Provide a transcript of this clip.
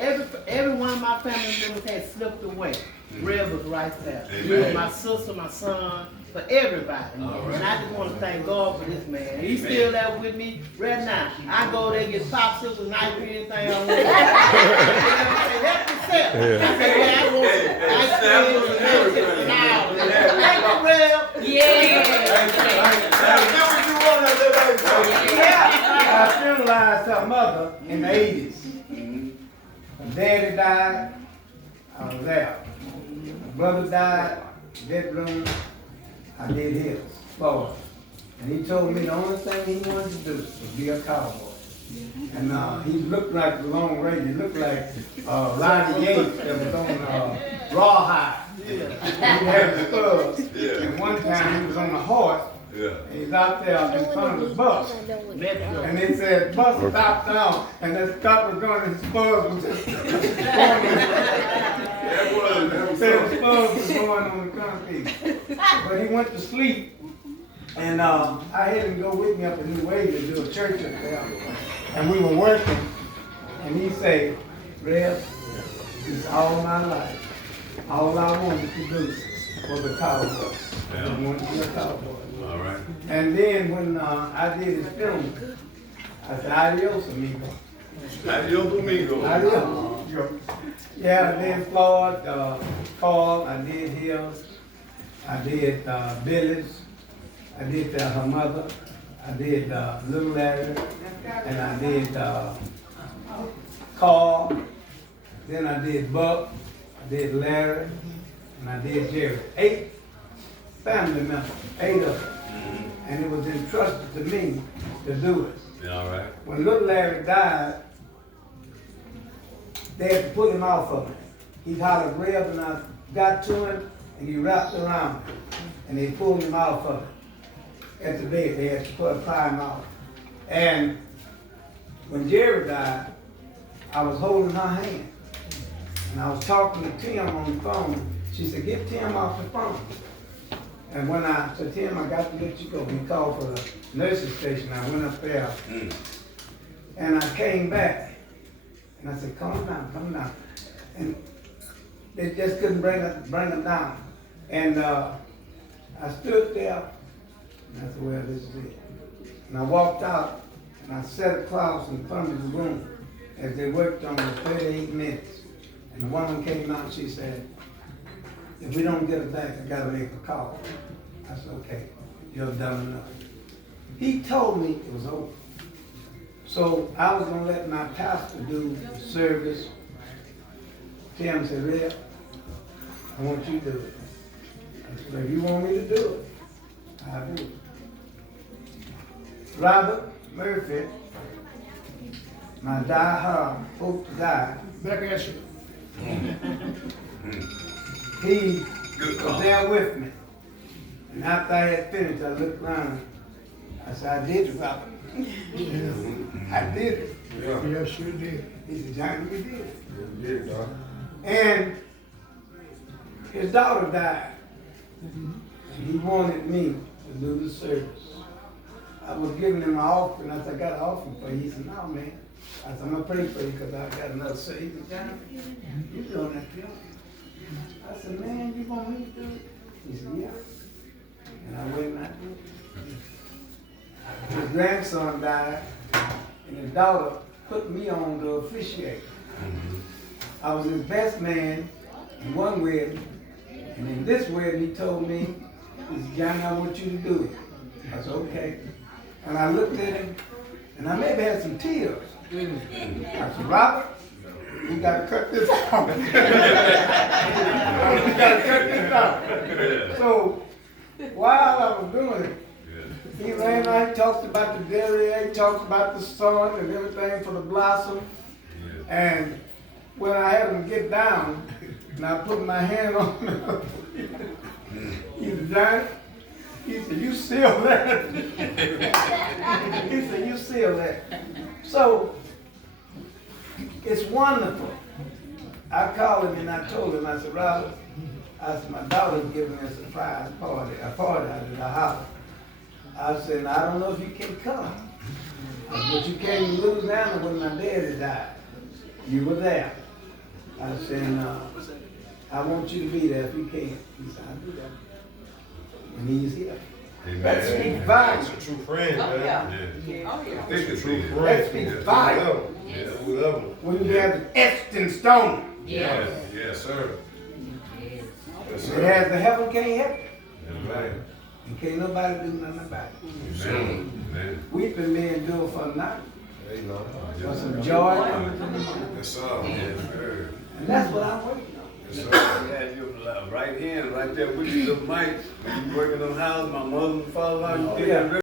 every one of my family members had slipped away. Red was right there. Amen. My sister, my son, for everybody. Right. And I just want to thank God for this man. He's still there with me right now. I go there and get popsicles and ice cream, anything I want. Help yourself. I said, well, I want ice cream and everything. Now, thank you, Red. I funeralized her mother in the 80s. Daddy died, I was there. My brother died, bedroom, I did his, Florida. And he told me the only thing he wanted to do was be a cowboy. And he looked like the Long Range, he looked like Lonnie Yates that was on Rawhide. He had the spurs. And one time he was on a horse. And he's out there in front of the bus. And he said, bus stopped down. And the cop was going, and his spurs was just going. The spurs was going on the concrete. But he went to sleep. And I had him go with me up in New Wave to do a church up there. And we were working. And he said, Rev, this all my life. All I wanted to do was a cowboy. I wanted to be a cowboy. All right. And then when I did his film, I said, adios, amigo. Adios, amigo. Adios. Yeah, then Floyd, Carl, I did his. I did Billy's. I did her mother. I did Little Larry. And I did Carl. Then I did Buck. I did Larry. And I did Jerry. 8 family members, 8 of them. And it was entrusted to me to do it. Yeah, all right. When little Larry died, they had to pull him off of it. He hollered Rev, and I got to him, and he wrapped around him. And they pulled him off of it. At the bed, they had to pry him off. And when Jerry died, I was holding her hand. And I was talking to Tim on the phone. She said, get Tim off the phone. And when I said, Tim, I got to let you go. He called for the nursing station. I went up there. And I came back. And I said, calm down. And they just couldn't bring him down. And I stood there. And I said, well, this is it. And I walked out. And I sat across in front of the room as they worked on it 38 minutes. And the woman came out and she said, if we don't get it back, I gotta make a call. I said, okay, you're done enough. He told me it was over. So I was gonna let my pastor do the service. Tim said, Rev, I want you to do it. I said, if you want me to do it, I'll do it. Robert Murphy, my die-hard, hope to die. Back at you. He was there with me. And after I had finished, I looked around. I said, I did it, Robert. I did it. Yeah, sure did. He said, Johnny, we did it. And his daughter died. And he wanted me to do the service. I was giving him an offering. I said, I got an offering for you. He said, no, man. I said, I'm going to pray for you because I got another service. He said, Johnny, you doing that, Phil? I said, man, you want me to do it? He said, yeah. And I went and I did it. His grandson died, and his daughter put me on to officiate. I was his best man in one wedding, and in this wedding he told me, he said, Johnny, I want you to do it. I said, okay. And I looked at him, and I maybe had some tears. I said, Robert, we gotta cut this out. We gotta cut this out. So while I was doing it, he ran out, he talked about the dairy, he talked about the sun and everything for the blossom. And when I had him get down, and I put my hand on him, he said, Johnny, he said, you seal that. He said, you seal that. So it's wonderful. I called him and I told him, I said, Robert, I said, my daughter's giving me a surprise party, a party out of the house. I said, I don't know if you can come, but you came to Louisiana when my daddy died. You were there. I was saying, I want you to be there if you can. He said, I'll do that. And he's here. That speaks volumes. That's a true friend, man. Yeah. Oh, yeah. That's a true That friend. speaks volumes. Yeah, whatever. When you have it etched in stone, Yeah. Yes, sir. Yes, it sir. has the heaven can't help it. Man. And can't nobody do nothing about it. Man. Weeping may endure for a night, There you go. but some joy cometh in the morning. Yes, sir. Yes, sir. And that's what I'm working on. Yes, You sir. had your right hand right there with your mic. When you working on houses, my mother and father, you Yeah. did